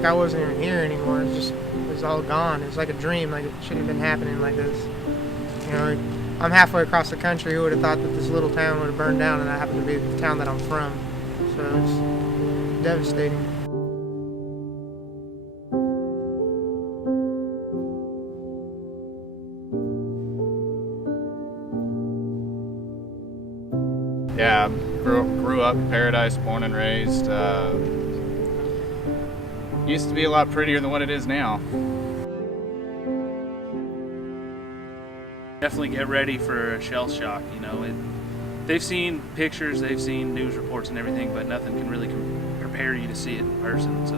like I wasn't even here anymore. It was all gone. It's like a dream, like it shouldn't have been happening like this. You know, I'm halfway across the country. Who would have thought that this little town would have burned down, and that happened to be the town that I'm from. So it's devastating. Yeah, grew up in Paradise, born and raised. Used to be a lot prettier than what it is now. Definitely get ready for a shell shock. You know, they've seen pictures, they've seen news reports and everything, but nothing can really prepare you to see it in person. So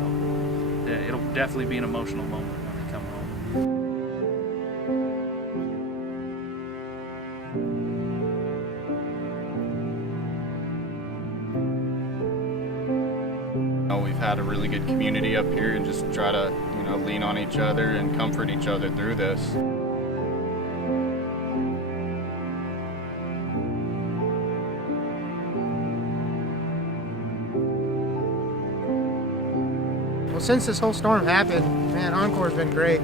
yeah, it'll definitely be an emotional moment when they come home. We've had a really good community up here, and just try to, lean on each other and comfort each other through this. Well, since this whole storm happened, man, Oncor's been great.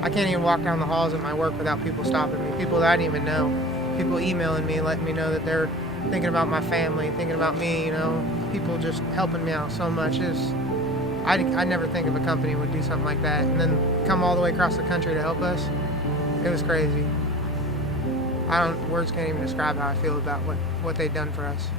I can't even walk down the halls at my work without people stopping me, people that I didn't even know. People emailing me, letting me know that they're thinking about my family, thinking about me, People just helping me out so much. I never think of a company would do something like that, and then come all the way across the country to help us. It was crazy. Words can't even describe how I feel about what they've done for us.